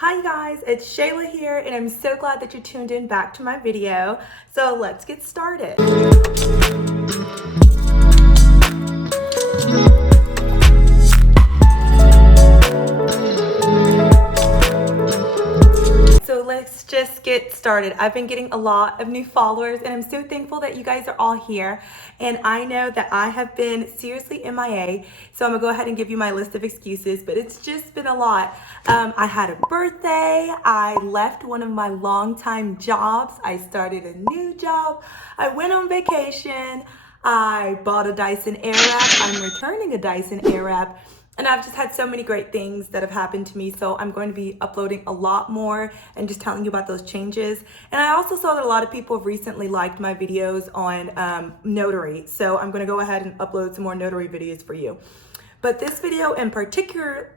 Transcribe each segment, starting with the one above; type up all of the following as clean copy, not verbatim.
Hi guys, it's Shayla here and I'm so glad that you tuned in back to my video. So let's get started. So let's just get started. I've been getting a lot of new followers and I'm so thankful that you guys are all here. And I know that I have been seriously MIA, so I'm gonna go ahead and give you my list of excuses, but it's just been a lot. I had a birthday, I left one of my longtime jobs, I started a new job, I went on vacation, I bought a Dyson Airwrap, I'm returning a Dyson Airwrap, and I've just had so many great things that have happened to me. So I'm going to be uploading a lot more and just telling you about those changes. And I also saw that a lot of people have recently liked my videos on notary. So I'm going to go ahead and upload some more notary videos for you. But this video in particular,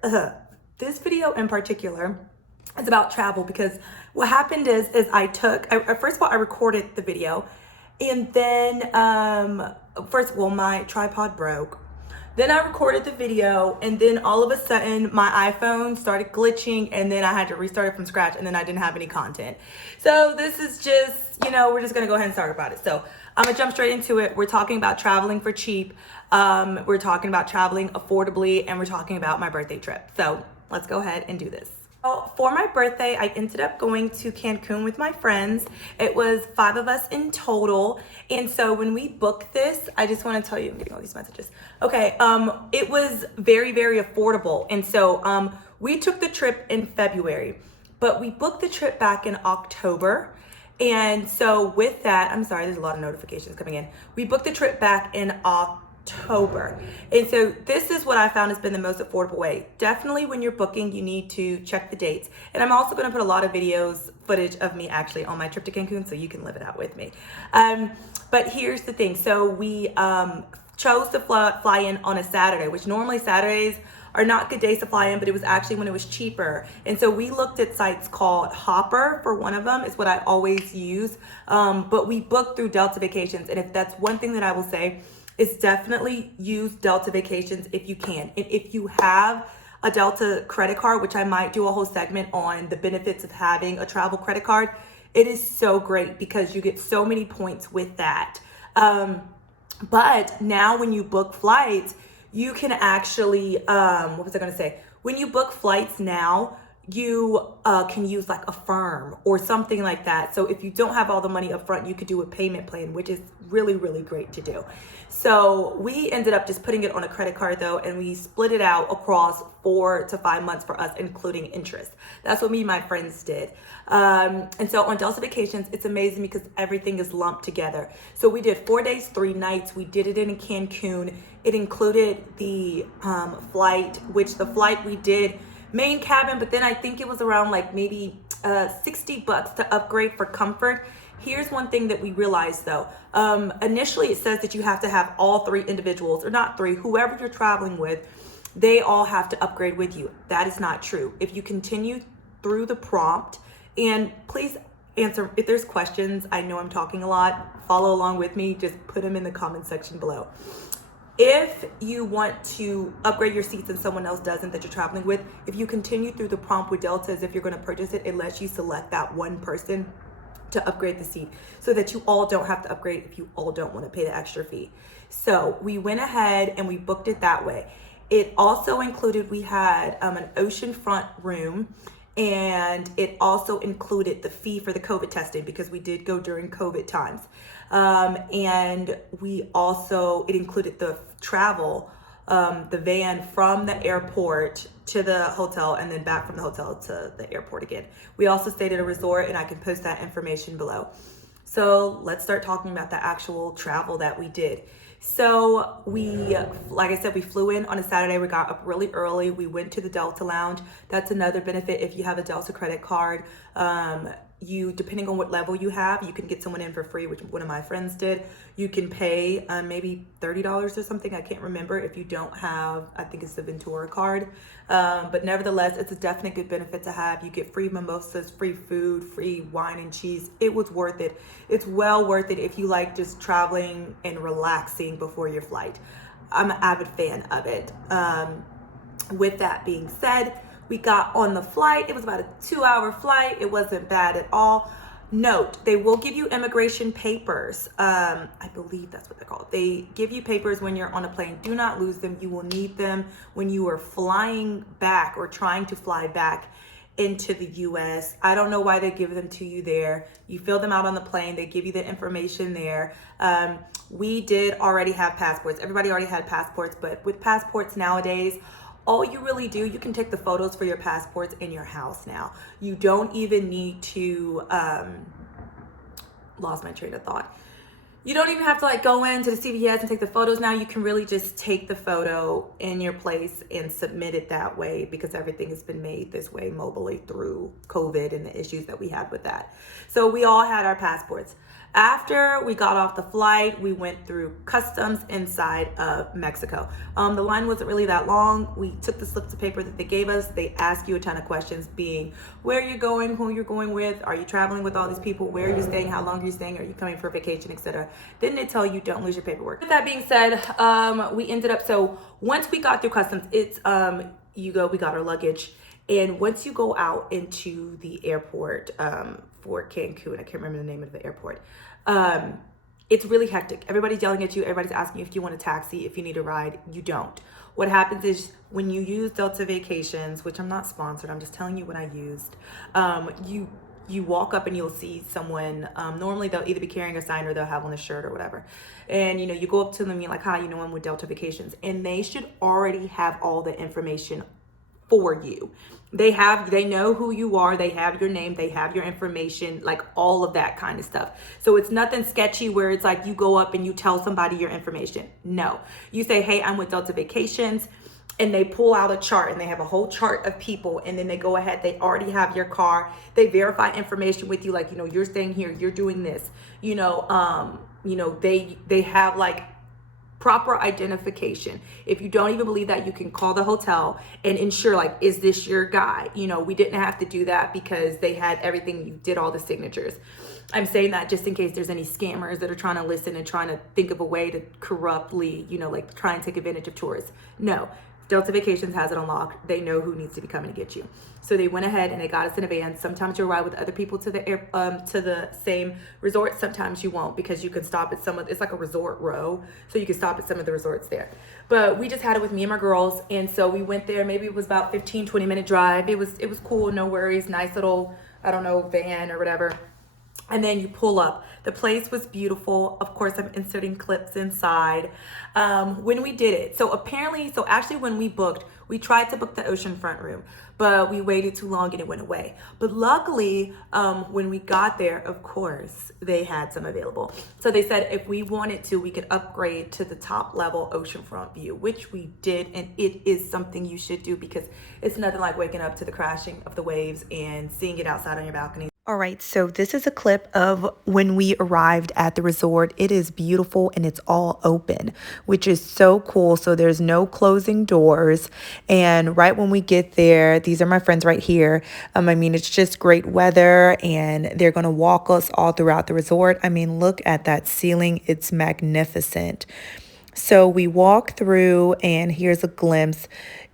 is about travel, because what happened is first of all, I recorded the video, and then first of all, my tripod broke. Then I recorded the video, and then all of a sudden my iPhone started glitching, and then I had to restart it from scratch, and then I didn't have any content. So this is just, we're just gonna go ahead and talk about it. So I'm gonna jump straight into it. We're talking about traveling for cheap. We're talking about traveling affordably, and we're talking about my birthday trip. So let's go ahead and do this. Well, for my birthday, I ended up going to Cancun with my friends. It was 5 of us in total. And so when we booked this, I just want to tell you, I'm getting all these messages. Okay, it was very, very affordable. And so we took the trip in February, but we booked the trip back in October. And so with that, I'm sorry, there's a lot of notifications coming in. We booked the trip back in October. And so this is what I found has been the most affordable way. Definitely when you're booking, you need to check the dates. And I'm also going to put a lot of footage of me actually on my trip to Cancun, so you can live it out with me. But here's the thing. So we chose to fly in on a Saturday, which normally Saturdays are not good days to fly in, but it was actually when it was cheaper. And so we looked at sites called Hopper for one of them, is what I always use. But we booked through Delta Vacations. And if that's one thing that I will say, is definitely use Delta Vacations if you can. And if you have a Delta credit card, which I might do a whole segment on the benefits of having a travel credit card, it is so great because you get so many points with that. But now when you book flights, you can actually, what was I gonna say? When you book flights now, you can use like Affirm or something like that. So if you don't have all the money up front, you could do a payment plan, which is really, really great to do. So we ended up just putting it on a credit card though, and we split it out across 4 to 5 months for us, including interest. That's what me and my friends did. And so on Delta Vacations, it's amazing because everything is lumped together. So we did 4 days, 3 nights. We did it in Cancun. It included the flight, which the flight we did main cabin, but then I think it was around like maybe $60 to upgrade for comfort. Here's one thing that we realized though. Initially it says that you have to have all 3 individuals, or not 3, whoever you're traveling with, they all have to upgrade with you. That is not true. If you continue through the prompt, and please answer if there's questions, I know I'm talking a lot, follow along with me, just put them in the comment section below. If you want to upgrade your seats and someone else doesn't that you're traveling with, if you continue through the prompt with Delta as if you're going to purchase it, it lets you select that one person to upgrade the seat so that you all don't have to upgrade if you all don't want to pay the extra fee. So we went ahead and we booked it that way. It also included, we had an oceanfront room, and it also included the fee for the COVID testing because we did go during COVID times. And it included the travel, the van from the airport to the hotel and then back from the hotel to the airport again. We also stayed at a resort, and I can post that information below. So let's start talking about the actual travel that we did. So we, like I said, we flew in on a Saturday. We got up really early. We went to the Delta Lounge. That's another benefit if you have a Delta credit card. You, depending on what level you have, you can get someone in for free, which one of my friends did. You can pay maybe $30 or something. I can't remember if you don't have, I think it's the Ventura card. But nevertheless, it's a definite good benefit to have. You get free mimosas, free food, free wine and cheese. It was worth it. It's well worth it if you like just traveling and relaxing before your flight. I'm an avid fan of it. With that being said, We got on the flight. It was about a 2-hour flight. It wasn't bad at all. Note, they will give you immigration papers. I believe that's what they're called. They give you papers when you're on a plane. Do not lose them. You will need them when you are flying back or trying to fly back into the US. I don't know why they give them to you there. You fill them out on the plane. They give you the information there. We did already have passports. Everybody already had passports, but with passports nowadays, all you really do, you can take the photos for your passports in your house now. You don't even need to, lost my train of thought. You don't even have to like go into the CVS and take the photos now. You can really just take the photo in your place and submit it that way, because everything has been made this way mobily through COVID and the issues that we had with that. So we all had our passports. After we got off the flight, we went through customs inside of Mexico. The line wasn't really that long. We took the slips of paper that they gave us. They ask you a ton of questions, being where you're going, who you're going with, are you traveling with all these people, where are you staying, how long are you staying, are you coming for vacation, etc. Then they tell you don't lose your paperwork. With that being said, we ended up, so once we got through customs, it's we got our luggage. And once you go out into the airport for Cancun, I can't remember the name of the airport, it's really hectic. Everybody's yelling at you. Everybody's asking you if you want a taxi, if you need a ride. You don't. What happens is when you use Delta Vacations, which I'm not sponsored, I'm just telling you what I used, you walk up and you'll see someone, normally they'll either be carrying a sign or they'll have on a shirt or whatever. And, you go up to them and you're like, hi, I'm with Delta Vacations. And they should already have all the information for you. They know who you are, they have your name, they have your information, like all of that kind of stuff. So it's nothing sketchy where it's like you go up and you tell somebody your information. No, you say, hey, I'm with Delta Vacations, and they pull out a chart and they have a whole chart of people, and then they go ahead, they already have your car, they verify information with you, like, you're staying here, you're doing this, they have like proper identification. If you don't even believe that, you can call the hotel and ensure, like, is this your guy? We didn't have to do that because they had everything. You did all the signatures. I'm saying that just in case there's any scammers that are trying to listen and trying to think of a way to corruptly, like try and take advantage of tourists. No, Delta Vacations has it unlocked. They know who needs to be coming to get you. So they went ahead and they got us in a van. Sometimes you'll ride with other people to the same resort. Sometimes you won't, because you can stop at it's like a resort row. So you can stop at some of the resorts there. But we just had it with me and my girls. And so we went there. Maybe it was about 15-20 minute drive. It was cool. No worries. Nice little, van or whatever. And then you pull up. The place was beautiful. Of course, I'm inserting clips inside. When we did it, actually when we booked, we tried to book the oceanfront room, but we waited too long and it went away. But luckily, when we got there, of course, they had some available. So they said if we wanted to, we could upgrade to the top level oceanfront view, which we did. And it is something you should do, because it's nothing like waking up to the crashing of the waves and seeing it outside on your balcony. All right, so this is a clip of when we arrived at the resort. It is beautiful and it's all open, which is so cool. So there's no closing doors. And right when we get there, these are my friends right here. It's just great weather, and they're going to walk us all throughout the resort. Look at that ceiling. It's magnificent. So we walk through, and here's a glimpse.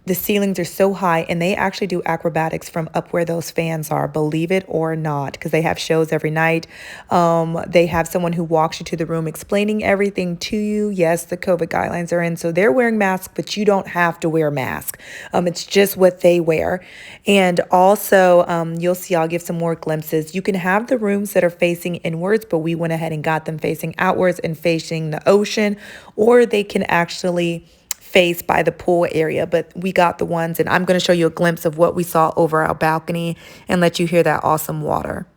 The ceilings are so high, and they actually do acrobatics from up where those fans are, believe it or not, because they have shows every night. They have someone who walks you to the room explaining everything to you. Yes, the COVID guidelines are in, so they're wearing masks, but you don't have to wear a mask. It's just what they wear. And also, you'll see, I'll give some more glimpses. You can have the rooms that are facing inwards, but we went ahead and got them facing outwards and facing the ocean, or they can actually face by the pool area, but we got the ones, and I'm going to show you a glimpse of what we saw over our balcony and let you hear that awesome water.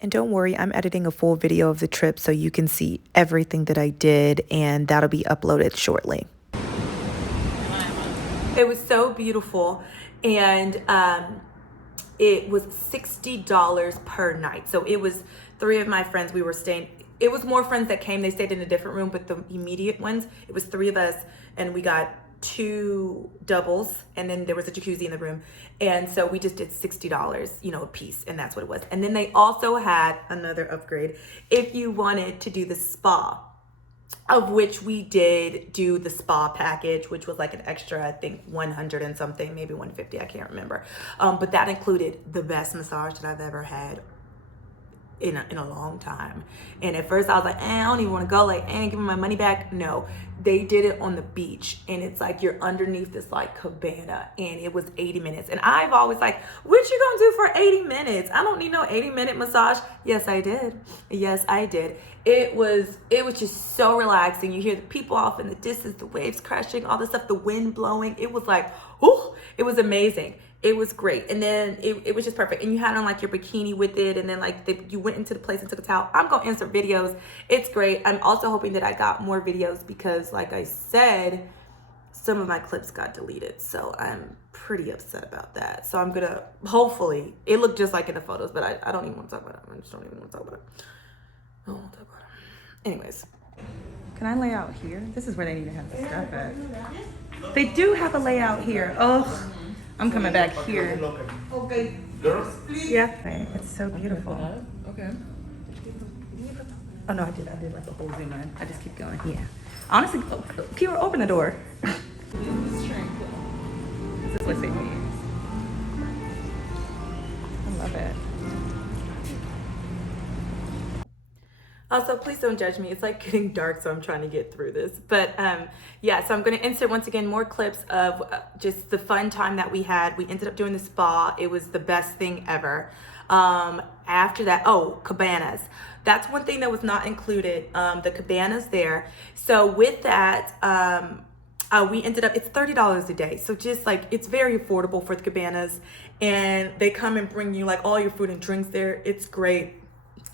And don't worry, I'm editing a full video of the trip so you can see everything that I did, and that'll be uploaded shortly. It was so beautiful. And it was $60 per night. So it was 3 of my friends. We were staying. It was more friends that came. They stayed in a different room, but the immediate ones, it was 3 of us, and we got 2 doubles, and then there was a jacuzzi in the room. And so we just did $60, you know, a piece, and that's what it was. And then they also had another upgrade if you wanted to do the spa, of which we did do the spa package, which was like an extra, I think 100 and something, maybe 150, I can't remember. But that included the best massage that I've ever had in a long time. And at first I was like, I don't even want to go, like, give me my money back. No, they did it on the beach, and it's like you're underneath this like cabana, and it was 80 minutes. And I've always like, what you gonna do for 80 minutes? I don't need no 80-minute massage. Yes, I did. Yes, I did. It was just so relaxing. You hear the people off in the distance, the waves crashing, all the stuff, the wind blowing. It was like, ooh, it was amazing. It was great. And then it was just perfect. And you had on like your bikini with it. And then like you went into the place and took a towel. I'm going to insert videos. It's great. I'm also hoping that I got more videos because like I said, some of my clips got deleted. So I'm pretty upset about that. So I'm going to, hopefully, it looked just like in the photos, but I don't even want to talk about it. I just don't even want to talk about it. I don't want to talk about it. Anyways. Can I lay out here? This is where they need to have the stuff at. They do have a layout here. Oh. I'm coming back here. Okay. Girls, please. Yeah. Okay. It's so beautiful. Okay. Oh no, I did like a whole zoom in. I just keep going. Yeah. Honestly, Kira, open the door. This is what they mean. I love it. Also, please don't judge me. It's like getting dark, so I'm trying to get through this. But yeah, so I'm going to insert once again more clips of just the fun time that we had. We ended up doing the spa. It was the best thing ever. After that, cabanas. That's one thing that was not included, the cabanas there. So with that, we ended up, it's $30 a day. So just like, it's very affordable for the cabanas. And they come and bring you like all your food and drinks there. It's great.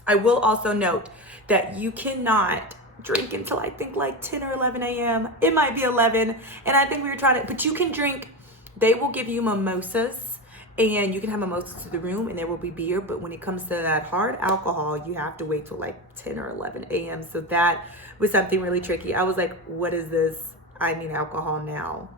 I will also note that you cannot drink until I think like 10 or 11 a.m. It might be 11. And I think we were trying to, but you can drink, they will give you mimosas and you can have mimosas to the room and there will be beer. But when it comes to that hard alcohol, you have to wait till like 10 or 11 a.m. So that was something really tricky. I was like, what is this? I need alcohol now.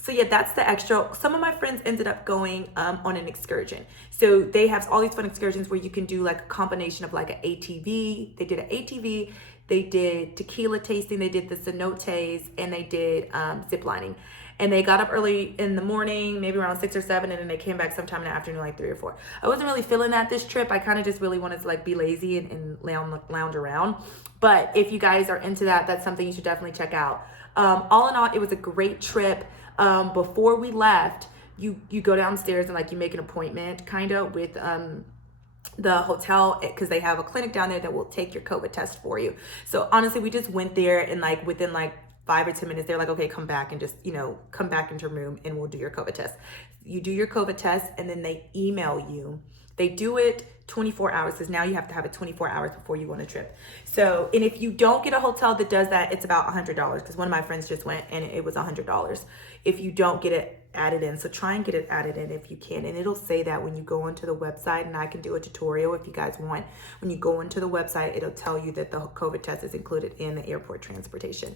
So yeah, that's the extra. Some of my friends ended up going on an excursion. So they have all these fun excursions where you can do like a combination of like an ATV. They did an ATV, they did tequila tasting, they did the cenotes, and they did zip lining. And they got up early in the morning, maybe around 6 or 7, and then they came back sometime in the afternoon, like 3 or 4. I wasn't really feeling that this trip. I kind of just really wanted to like be lazy and lounge around. But if you guys are into that, that's something you should definitely check out. All in all, it was a great trip. Before we left, you go downstairs and like you make an appointment kind of with the hotel because they have a clinic down there that will take your COVID test for you. So honestly, we just went there and like within like 5 or 10 minutes, they're like, okay, come back and just, come back into your room and we'll do your COVID test. You do your COVID test and then they email you. They do it 24 hours because now you have to have it 24 hours before you go on a trip. So, and if you don't get a hotel that does that, it's about $100 because one of my friends just went and it was $100 if you don't get it added in. So try and get it added in if you can. And it'll say that when you go onto the website, and I can do a tutorial if you guys want. When you go into the website, it'll tell you that the COVID test is included in the airport transportation.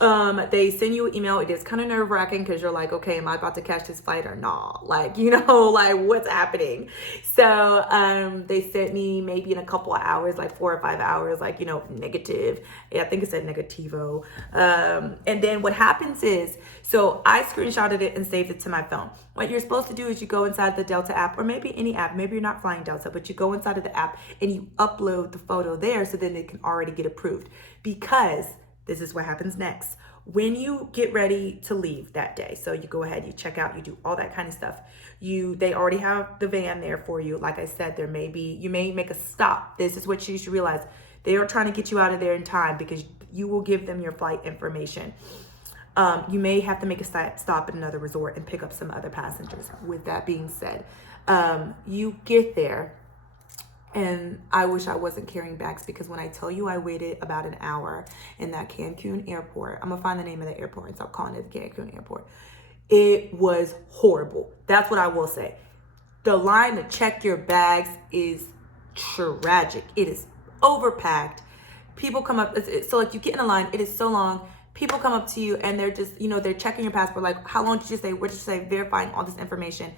They send you an email. It is kind of nerve wracking because you're like, okay, am I about to catch this flight or not? Like, like what's happening? So, they sent me maybe in a couple of hours, like 4 or 5 hours, like, negative. Yeah, I think it said negativo. And then what happens is, so I screenshotted it and saved it to my phone. What you're supposed to do is you go inside the Delta app or maybe any app, maybe you're not flying Delta, but you go inside of the app and you upload the photo there so then it can already get approved. Because this is what happens next. When you get ready to leave that day, so you go ahead, you check out, you do all that kind of stuff. They already have the van there for you. Like I said, you may make a stop. This is what you should realize. They are trying to get you out of there in time because you will give them your flight information. You may have to make a stop at another resort and pick up some other passengers. With that being said, you get there, and I wish I wasn't carrying bags, because when I tell you I waited about an hour in that Cancun airport, I'm gonna find the name of the airport and stop calling it the Cancun airport. It was horrible. That's what I will say. The line to check your bags is tragic. It is overpacked. People come up, so like you get in a line, it is so long. People come up to you and they're just, they're checking your passport, like, how long did you stay? What did you say? Verifying all this information.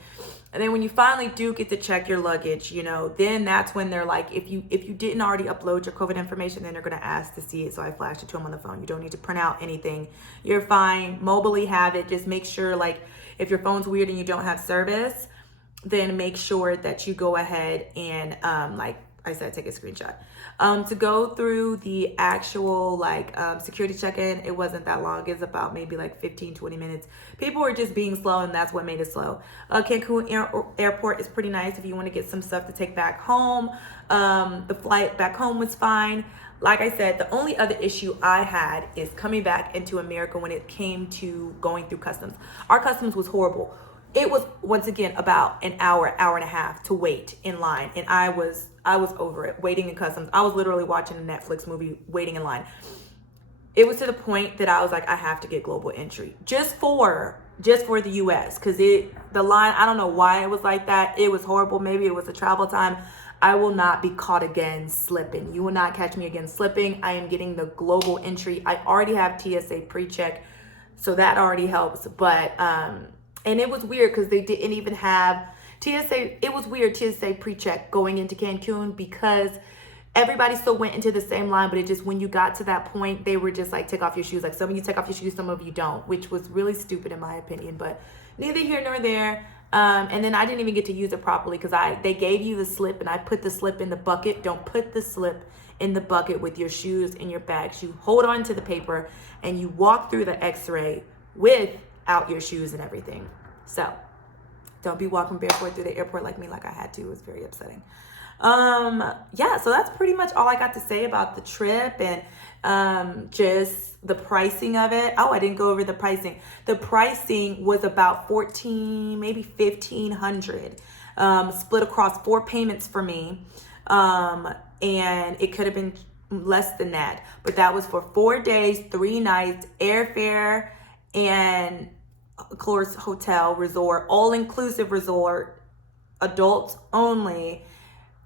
And then when you finally do get to check your luggage, then that's when they're like, if you didn't already upload your COVID information, then they're gonna ask to see it. So I flashed it to them on the phone. You don't need to print out anything. You're fine. Mobilely have it. Just make sure, like, if your phone's weird and you don't have service, then make sure that you go ahead and, like I said, take a screenshot. To go through the actual security check-in, it wasn't that long. It's about maybe like 15-20 minutes. People were just being slow, and that's what made it slow. Cancun airport is pretty nice if you want to get some stuff to take back home. The flight back home was fine. Like I said, the only other issue I had is coming back into America when it came to going through customs. Our customs was horrible. It was, once again, about an hour and a half to wait in line. And I was over it, waiting in customs. I was literally watching a Netflix movie, waiting in line. It was to the point that I was like, I have to get global entry just for the US, because the line, I don't know why it was like that. It was horrible. Maybe it was the travel time. I will not be caught again slipping. You will not catch me again slipping. I am getting the global entry. I already have TSA pre-check, so that already helps. But and it was weird because they didn't even have TSA. It was weird, TSA pre-check going into Cancun, because everybody still went into the same line, but it just, when you got to that point, they were just like, take off your shoes. Like, some of you take off your shoes, some of you don't, which was really stupid in my opinion, but neither here nor there. And then I didn't even get to use it properly because they gave you the slip and I put the slip in the bucket. Don't put the slip in the bucket with your shoes and your bags. You hold on to the paper and you walk through the x-ray without your shoes and everything. So don't be walking barefoot through the airport like me, like I had to. It was very upsetting. Yeah, so that's pretty much all I got to say about the trip and just the pricing of it. Oh, I didn't go over the pricing. The pricing was about $1,400, maybe $1,500, split across 4 payments for me. And it could have been less than that, but that was for 4 days, 3 nights, airfare, and of course hotel, resort, all-inclusive resort, adults only,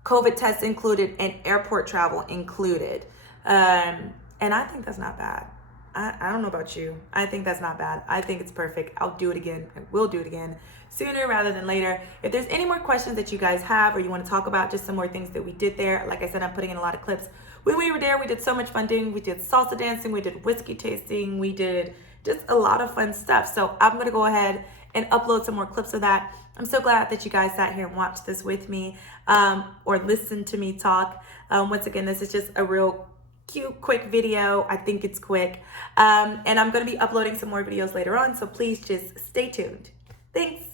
COVID tests included, and airport travel included. And I think that's not bad. I don't know about you. I think that's not bad. I think it's perfect. I'll do it again. I will do it again sooner rather than later. If there's any more questions that you guys have, or you want to talk about just some more things that we did there, like I said, I'm putting in a lot of clips. When we were there, we did so much fun thing. We did salsa dancing, we did whiskey tasting, we did just a lot of fun stuff. So I'm going to go ahead and upload some more clips of that. I'm so glad that you guys sat here and watched this with me, or listened to me talk. Once again, this is just a real cute, quick video. I think it's quick. And I'm going to be uploading some more videos later on, so please just stay tuned. Thanks.